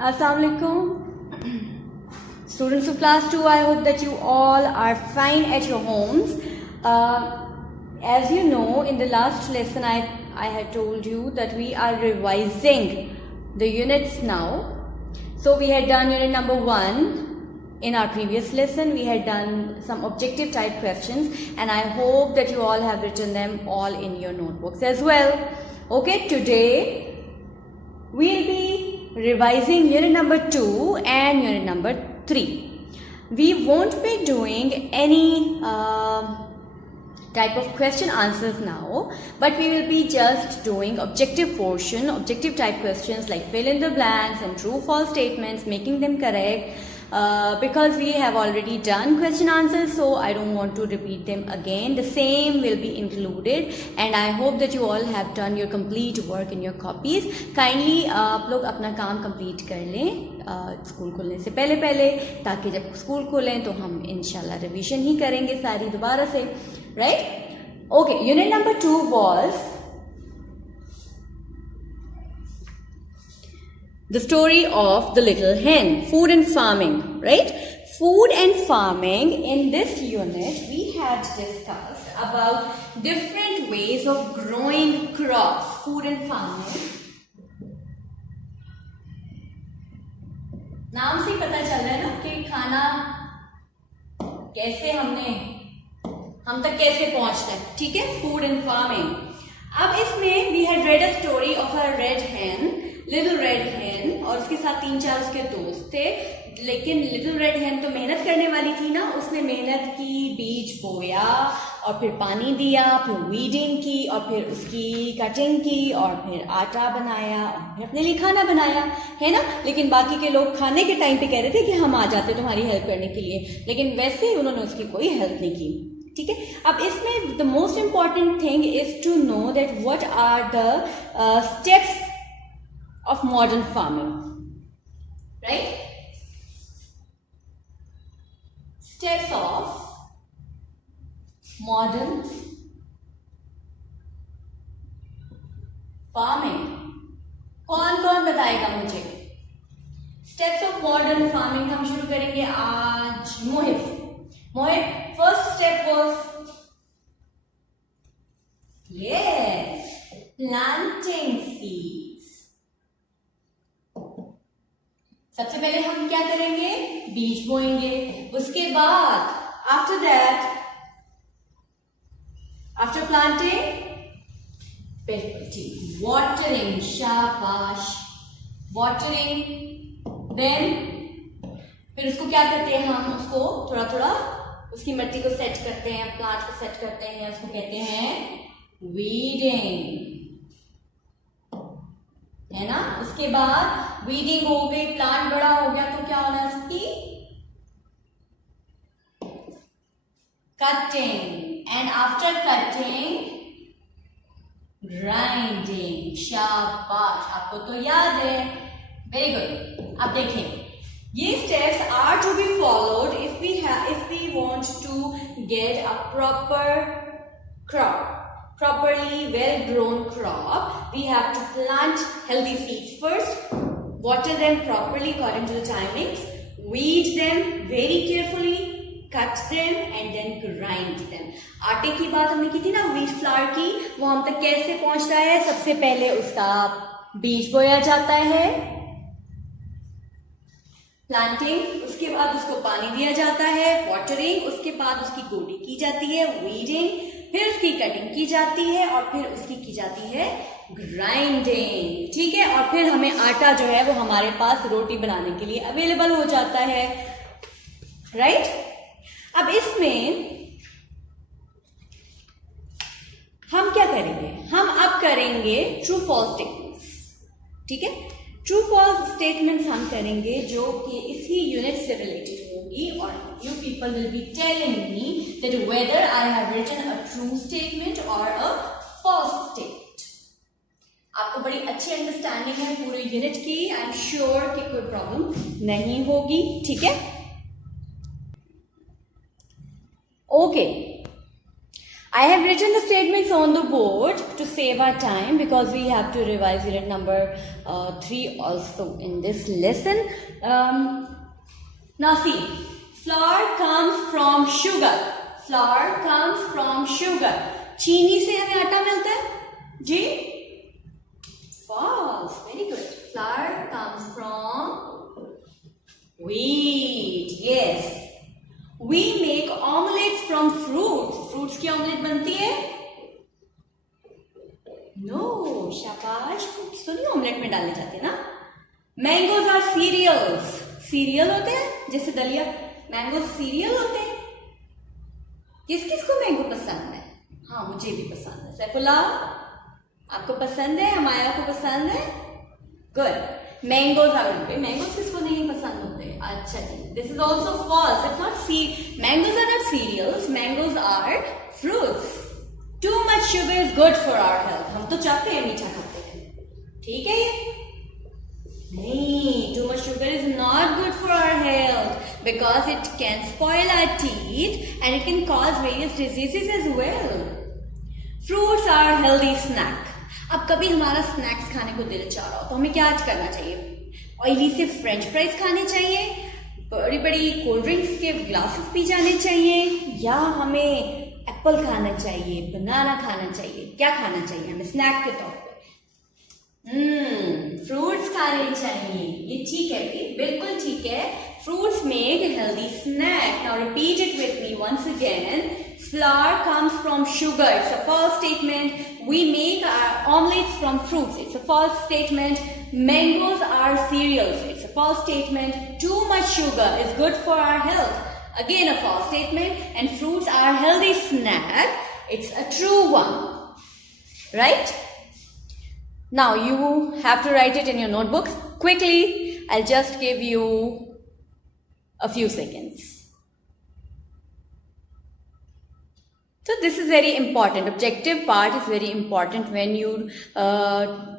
Assalamualaikum. Students of class 2, I hope that you all are fine at your homes. As you know, in the last lesson I had told you that we are revising the units now. So we had done unit number 1 in our previous lesson. We had done some objective type questions and I hope that you all have written them all in your notebooks as well. Okay, today we'll be revising unit number 2 and unit number 3. We won't be doing any type of question answers now, but we will be just doing objective portion, objective type questions like fill in the blanks and true false statements, making them correct, because we have already done question answers, so I don't want to repeat them again. The same will be included and I hope that you all have done your complete work in your copies. Kindly आप लोग अपना काम complete कर लें school खुलने से पहले ताकि जब स्कूल खुलें तो हम इंशाल्लाह रिवीजन ही करेंगे सारी दोबारा से, right? Okay, unit number 2 was the story of the little hen, food and farming, right? Food and farming. In this unit, we had discussed about different ways of growing crops, food and farming. नाम से पता चल रहा है ना कि खाना कैसे हम तक कैसे पहुंचता है, ठीक है? Food and farming. अब इसमें we had read a story of a red hen, little red hen, और उसके साथ 3-4 उसके दोस्त थे. लेकिन लिटिल रेड हैन तो मेहनत करने वाली थी ना, उसने मेहनत की, बीज बोया और फिर पानी दिया, फिर वीडिंग की और फिर उसकी कटिंग की और फिर आटा बनाया और फिर अपने लिए खाना बनाया, है ना? लेकिन बाकी के लोग खाने के टाइम पे कह रहे थे कि हम आ जाते तुम्हारी हेल्प करने के लिए, लेकिन वैसे उन्होंने उसकी कोई हेल्प नहीं की, ठीक है? अब इसमें the most important thing is to know that what are the steps of modern farming, right? Steps of modern farming. कौन बताएगा मुझे? Steps of modern farming हम शुरू करेंगे आज. मोहित, first step was yes, planting seeds. सबसे पहले हम क्या करेंगे? बीज बोएंगे. उसके बाद after that, after planting, watering, शाबाश, वाटरिंग. देन फिर उसको क्या करते हैं? हम उसको थोड़ा उसकी मिट्टी को सेट करते हैं, प्लांट को सेट करते हैं, उसको कहते हैं वीडिंग, है ना? उसके बाद वीडिंग हो गई, प्लांट बड़ा हो गया तो क्या होना उसकी? Cutting. And after cutting, grinding. शाबाश, आपको तो याद है. Very good. अब देखें, ये steps are to be followed if we want to get a proper crop. Properly well grown crop, we have to plant healthy seeds first, water them properly according to the timings, weed them very carefully, cut them and then grind them. आटे की बात हमने की थी ना, wheat flour की, वो हम तक कैसे पहुंचता है? सबसे पहले उसका बीज बोया जाता है, प्लांटिंग, उसके बाद उसको पानी दिया जाता है, वाटरिंग, उसके बाद उसकी गोडी की जाती है, वीडिंग, फिर उसकी कटिंग की जाती है और फिर उसकी की जाती है ग्राइंडिंग, ठीक है? और फिर हमें आटा जो है वो हमारे पास रोटी बनाने के लिए अवेलेबल हो जाता है, राइट? अब इसमें हम क्या करेंगे? हम अब करेंगे ट्रू फॉल्स स्टेटमेंट्स, ठीक है? ट्रू फॉल्स स्टेटमेंट्स हम करेंगे जो कि इसी यूनिट से रिलेटेड होगी और you people will be telling me that whether I have written a true statement or a false statement. आपको बड़ी अच्छी अंडरस्टैंडिंग है पूरे यूनिट की. आई एम श्योर कि कोई प्रॉब्लम नहीं होगी, ठीक है? Okay. I have written the statements on the board to save our time because we have to revise unit number 3 also in this lesson. Now see, flour comes from sugar. Flour comes from sugar. चीनी से हमें आटा मिलता है जी? False. Very good. Flour comes from wheat. Yes. We make omelets from fruits. Fruits की omelette बनती है? No. शाबाश. Fruits तो नहीं omelette में डाले जाते ना? Mangoes are cereals. Cereal होते हैं जैसे दलिया. Mangoes cereal होते हैं. किस किस को मैंगो पसंद है? हाँ मुझे भी पसंद है. सैफुल्ला आपको पसंद है? अमाया को पसंद है? Good. Mangoes are good. Mangoes किसको नहीं पसंद होते? अच्छा जी. This is also false. It's not mangoes are not cereals. Mangoes are fruits. Too much sugar is good for our health. हम तो चाहते हैं मीठा खाते हैं. ठीक है ये? नहीं. Too much sugar is not good for our health because it can spoil our teeth and it can cause various diseases as well. Fruits are healthy snack. अब कभी हमारा स्नैक्स खाने को दिल चाह रहा हो तो हमें क्या करना चाहिए? ऑयली से फ्रेंच फ्राइज खाने चाहिए, बड़ी बड़ी कोल्ड ड्रिंक्स के ग्लासेस पी जाने चाहिए, या हमें एप्पल खाना चाहिए, बनाना खाना चाहिए? क्या खाना चाहिए हमें स्नैक के तौर पे? फ्रूट्स खाने चाहिए. ये ठीक है भी, बिल्कुल ठीक है. Fruits make a healthy snack. Now repeat it with me once again. Flour comes from sugar. It's a false statement. We make our omelets from fruits. It's a false statement. Mangoes are cereals. It's a false statement. Too much sugar is good for our health. Again a false statement. And fruits are healthy snack. It's a true one. Right? Now you have to write it in your notebooks. Quickly, I'll just give you a few seconds. So this is very important. Objective part is very important when you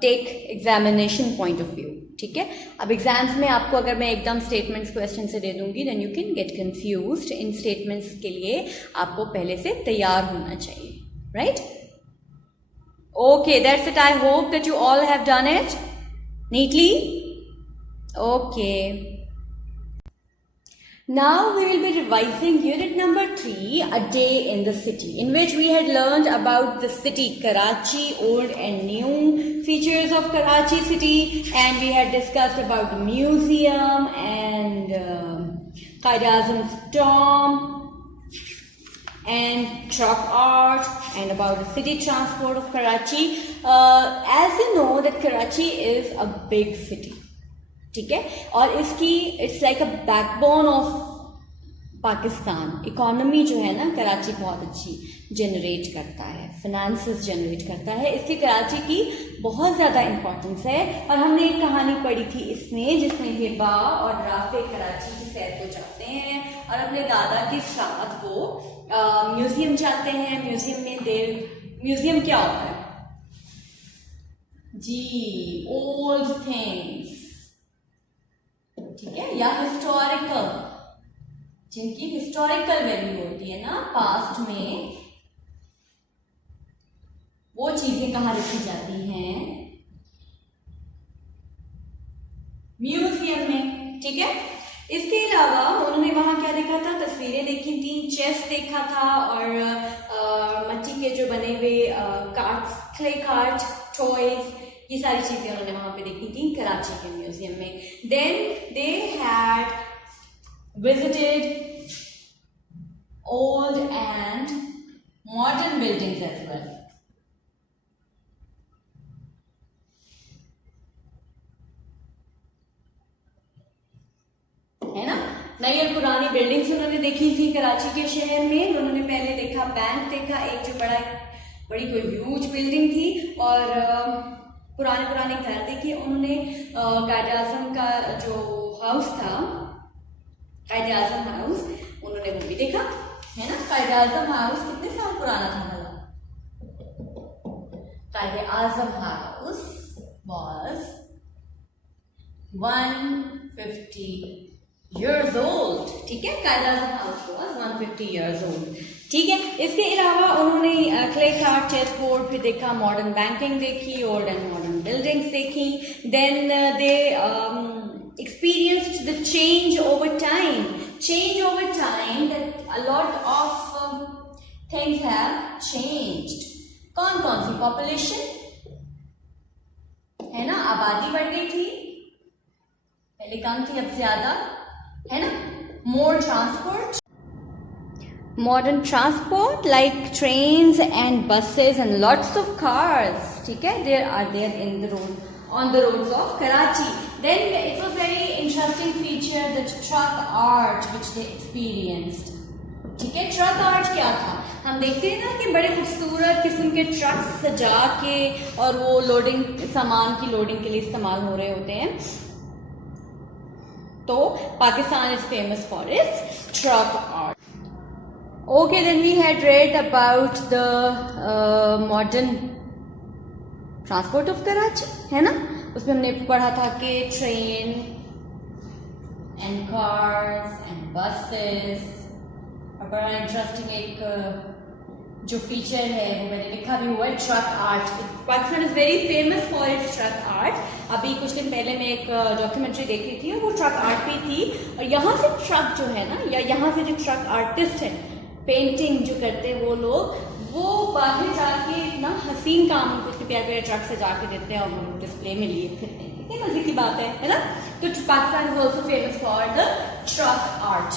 take examination point of view. ठीक है? अब exams में आपको अगर मैं एकदम statements question से दे दूंगी then you can get confused. In statements के लिए आपको पहले से तैयार होना चाहिए. Right? Okay, that's it. I hope that you all have done it neatly. Okay. Now we will be revising unit number 3, A Day in the City, in which we had learned about the city Karachi, old and new features of Karachi city, and we had discussed about the museum and Quaid-e-Azam's tomb and chalk art and about the city transport of Karachi. As you know that Karachi is a big city. ठीक है, और इसकी it's like a backbone of Pakistan. Economy जो है ना कराची बहुत अच्छी generate करता है, फाइनेंसेस जनरेट करता है. इसकी कराची की बहुत ज़्यादा इम्पोर्टेंस है. और हमने एक कहानी पढ़ी थी इसमें जिसमें हिबा और राफे कराची की सैर को जाते हैं और अपने दादा के साथ वो म्यूजियम जाते हैं. म्यूजियम क्या होता है जी? Old things. ठीक है, या हिस्टोरिकल, जिनकी हिस्टोरिकल वैल्यू होती है ना पास्ट में, वो चीजें कहाँ रखी जाती हैं? म्यूजियम में. ठीक है, इसके अलावा उन्होंने वहां क्या देखा था? तस्वीरें देखी थी, चेस देखा था और मिट्टी के जो बने हुए कार्ड्स, क्ले कार्ड, टॉयज, ये सारी चीजें उन्होंने वहां पे देखी थी कराची के म्यूजियम में. Then they had visited old and modern buildings as well. है ना, नई और पुरानी बिल्डिंग्स उन्होंने देखी थी कराची के शहर में. उन्होंने पहले देखा बैंक देखा, एक जो बड़ी कोई ह्यूज बिल्डिंग थी, और पुराने घर देखे उन्होंने. क्वाइद-ए-आज़म का जो हाउस था, क्वाइद-ए-आज़म हाउस, उन्होंने वो भी देखा. है ना, क्वाइद-ए-आज़म हाउस कितने साल पुराना था भला? क्वाइद-ए-आज़म हाउस was 150 years old. ठीक है, क्वाइद-ए-आज़म हाउस was 150 years old. ठीक है। इसके अलावा उन्होंने क्ले कार्ट, चेस बोर्ड, फिर देखा मॉडर्न बैंकिंग देखी, ओल्ड एंड मॉडर्न बिल्डिंग्स देखी, then they experienced the change over time that a lot of things have changed. कौन कौन सी? पॉपुलेशन है ना, आबादी बढ़ गई थी, पहले कम थी अब ज्यादा है ना। मोर transport, modern transport like trains and buses and lots of cars, ठीक है, there are there in the road, on the roads of Karachi. Then it was very interesting feature, the truck art which they experienced, ठीक है। Truck art क्या था? हम देखते हैं ना कि बड़े खूबसूरत किस्म के ट्रक सजा के और वो लोडिंग, सामान की लोडिंग के लिए इस्तेमाल हो रहे होते हैं। तो Pakistan is famous for its truck art. Okay, then we had read about the modern transport of Karachi, है ना। उसमें हमने पढ़ा था कि train and cars and buses, और बड़ा इंटरेस्टिंग एक जो फीचर है वो मैंने लिखा भी हुआ है, truck art. Pakistan is very famous for its truck art. अभी कुछ दिन पहले मैं एक डॉक्यूमेंट्री देख रही थी और वो ट्रक आर्ट भी थी। और यहाँ से ट्रक जो है ना, या यहाँ से जो ट्रक आर्टिस्ट है, पेंटिंग जो करते हैं वो लोग, वो बाहर जाके इतना हसीन काम, इतने प्यारे प्यारे ट्रक से जाके देते हैं और वो डिस्प्ले में लिए फिरते हैं। कितने मजे की बात है ना। तो Pakistan is also famous for the truck art.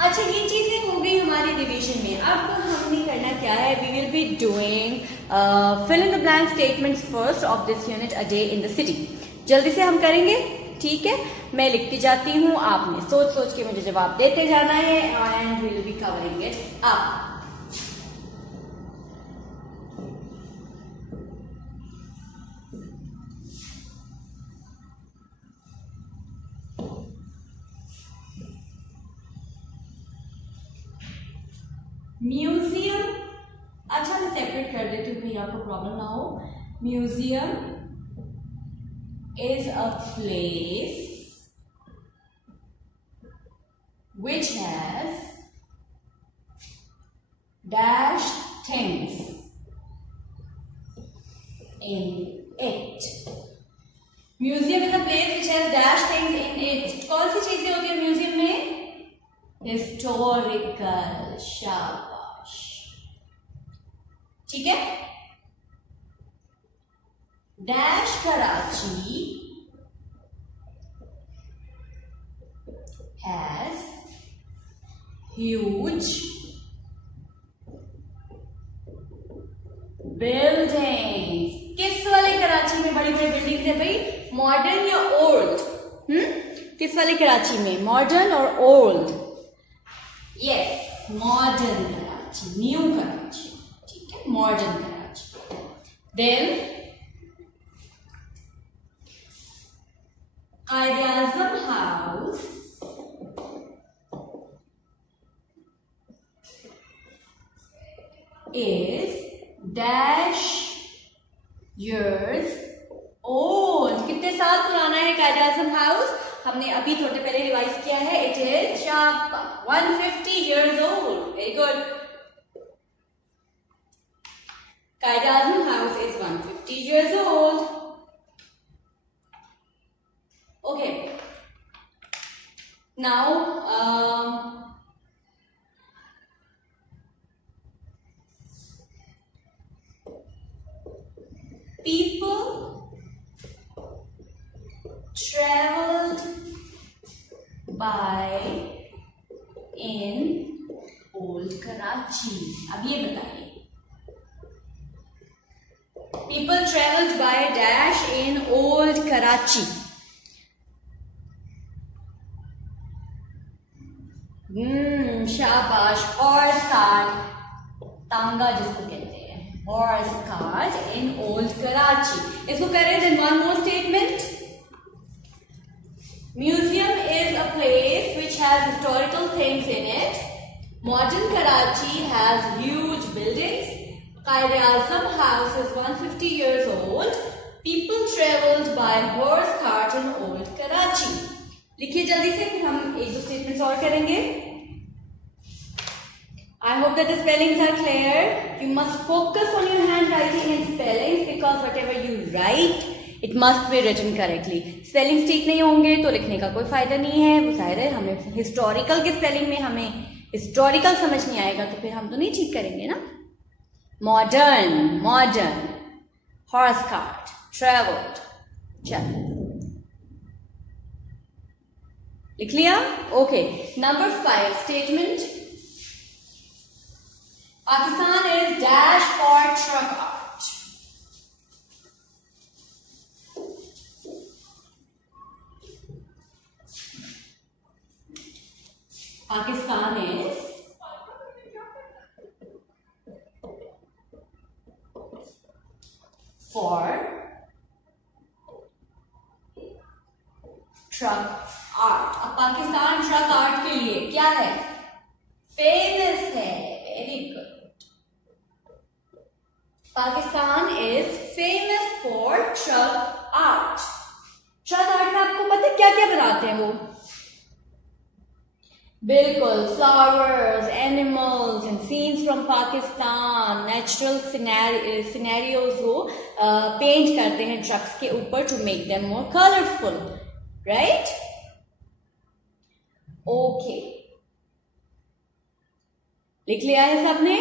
अच्छा, ये चीजें हो गई हमारे रिवीजन में। अब हमने करना क्या है, we will be doing fill in the blank statements first of this unit, a day in the city. जल्दी से हम करेंगे, ठीक है। मैं लिखती जाती हूँ, आपने सोच सोच के मुझे जवाब देते जाना है, and we will be covering it up. Museum, अच्छा मैं सेपरेट कर देती हूँ, कहीं आपको प्रॉब्लम ना हो। Museum is a place which has dash things in it. Museum is a place which has dash things in it. कौन सी चीजें होती है म्यूजियम में? हिस्टोरिकल, शाबाश, ठीक है। Dash Karachi has huge buildings. किस वाले कराची में बड़ी बड़ी बिल्डिंग्स है भाई, मॉडर्न या ओल्ड? किस वाले कराची में, मॉडर्न और old? Yes, modern Karachi, new Karachi, ठीक है, modern Karachi. Then Qaid-e-Azam House is dash years old. कितने साल पुराना है Qaid-e-Azam House? हमने अभी थोड़े पहले रिवाइज किया है। It is 150 years old. Very good. Qaid-e-Azam House is 150 years old. Okay, now people traveled by in old Karachi. अब ये बताइए, people traveled by dash in old Karachi. शाबाश, हॉर्स कार्ट, तांगा जिसको कहते हैं, horse cart in old Karachi. इसको करें then one more statement. Museum is a place which has historical things in it. Modern Karachi has huge buildings. Qaid-e-Azam House is 150 years old. People traveled by horse cart in old Karachi. लिखिए जल्दी से, फिर हम एक दो statements और करेंगे। I hope that the spellings are clear. You must focus on your handwriting and spellings because whatever you write, it must be written correctly. Spellings ठीक नहीं होंगे तो लिखने का कोई फायदा नहीं है. वो जाहिर है हमें हिस्टोरिकल के स्पेलिंग में हमें हिस्टोरिकल समझ नहीं आएगा तो फिर हम तो नहीं ठीक करेंगे ना. Modern, horse cart, travelled. चलो लिख लिया. Okay, number 5 statement. Pakistan is dash for truck art. Pakistan is for truck art. अब पाकिस्तान ट्रक आर्ट के लिए क्या है? फेमस है. Very good. Pakistan is famous for truck art. Truck art में आपको पता है क्या क्या बनाते हैं वो? बिल्कुल, flowers, animals and scenes from Pakistan, natural sceneries वो पेंट करते हैं ट्रक्स के ऊपर to make them more colourful. Right? Okay, लिख लिया है सबने?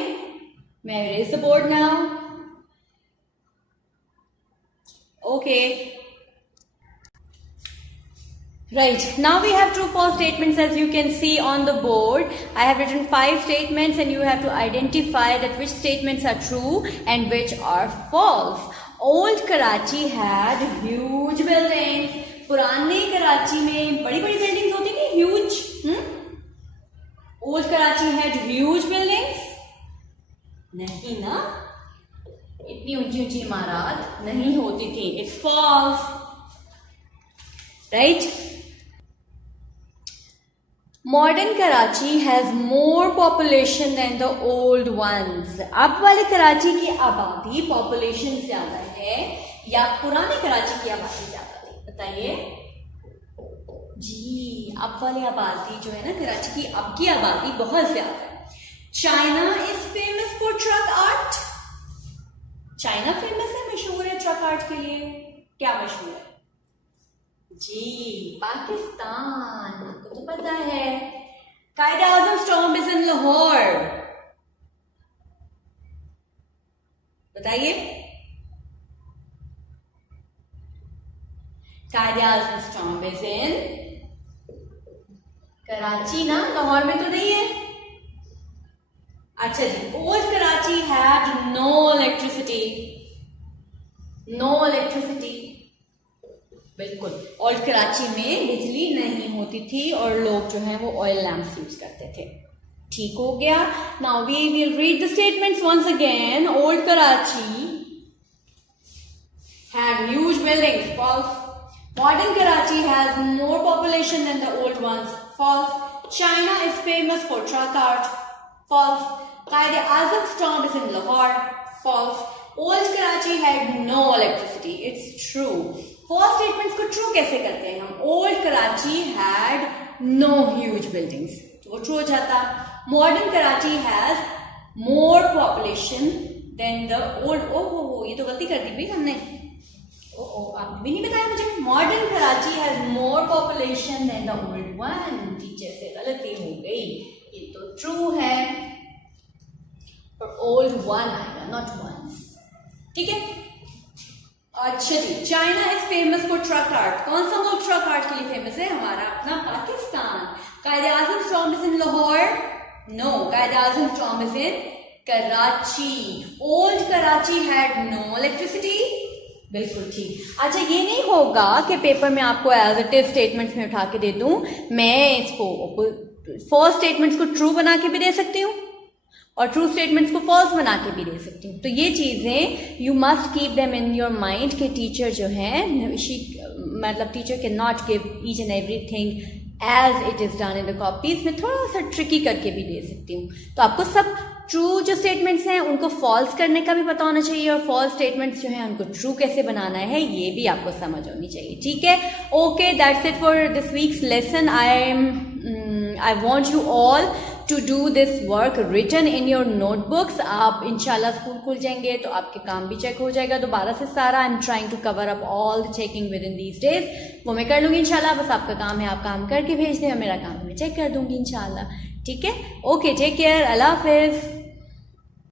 मैं erase the board now. Okay. Right, now we have true false statements as you can see on the board. I have written 5 statements and you have to identify that which statements are true and which are false. Old Karachi had huge buildings. पुराने कराची में बड़ी बड़ी buildings होती थी, huge. Old Karachi had huge buildings? नहीं ना, इतनी ऊंची ऊंची इमारत नहीं होती थी. It's false. Right? Modern Karachi has more population than the old ones. अब वाले कराची की आबादी पॉपुलेशन ज्यादा है या पुराने कराची की आबादी ज्यादा है? बताइए जी. अब वाली आबादी जो है ना कराची की, अब की आबादी बहुत ज्यादा है. China is famous for truck art. China famous है, मशहूर है ट्रक आर्ट के लिए. क्या मशहूर है? जी, पाकिस्तान. आपको तो पता है. Quaid-e-Azam tomb is in Lahore. बताइए. Quaid-e-Azam tomb is in Karachi ना, लाहौर में तो नहीं है. अच्छा जी. Old Karachi had no electricity. No electricity. बिल्कुल, ओल्ड कराची में बिजली नहीं होती थी और लोग जो है वो ऑयल लैम्प्स यूज करते थे. ठीक हो गया. Now we will read the statements once again. Old Karachi had huge buildings. False. Modern Karachi has more population than the old ones. False. China is famous for truck art. False. Qaid-e-Azam's tomb is in Lahore. False. Old Karachi had no electricity. It's true. False statements को true कैसे करते हैं हम? Old Karachi had no huge buildings. तो वो true हो जाता. Modern Karachi has more population than the old. ओहो, ये तो गलती कर दी भाई हमने. ओहो, आपने भी नहीं बताया मुझे. Modern Karachi has more population than the old one. Teacher से गलती हो गई. ये तो ट्रू है और ओल्ड वन आएगा, नॉट वंस. ठीक है. अच्छा जी. China is famous for truck art. कौन सा मुल्क ट्रक आर्ट के लिए फेमस है? हमारा अपना Pakistan. Quaid-e-Azam tomb is in Lahore. No, Quaid-e-Azam tomb is in Karachi. Old Karachi had no electricity. बिल्कुल ठीक. अच्छा, ये नहीं होगा कि पेपर में आपको एज इट इज स्टेटमेंट्स में उठा के दे दूं. मैं इसको फॉल्स स्टेटमेंट्स को ट्रू बना के भी दे सकती हूँ और ट्रू स्टेटमेंट्स को फॉल्स बना के भी दे सकती हूँ. तो ये चीजें you must keep them in your mind कि टीचर जो है मतलब teacher can not give each and everything as it is done in the copies. में थोड़ा सा ट्रिकी करके भी दे सकती हूँ. तो आपको सब ट्रू जो स्टेटमेंट्स हैं उनको फॉल्स करने का भी पता होना चाहिए और फॉल्स स्टेटमेंट्स जो हैं उनको ट्रू कैसे बनाना है ये भी आपको समझ होनी चाहिए. ठीक है. Okay, that's it for this weeks lesson. I want you all to do this work written in your notebooks. आप इंशाल्लाह स्कूल खुल जाएंगे तो आपके काम भी चेक हो जाएगा दोबारा से सारा. I am trying to cover up all the checking within these days. वो मैं कर लूँगी इंशाल्लाह. बस आपका काम है आप काम करके भेज दें और मेरा काम मैं चेक कर दूँगी इंशाल्लाह. ठीक है. Okay, take care. अल्लाह हाफिज़.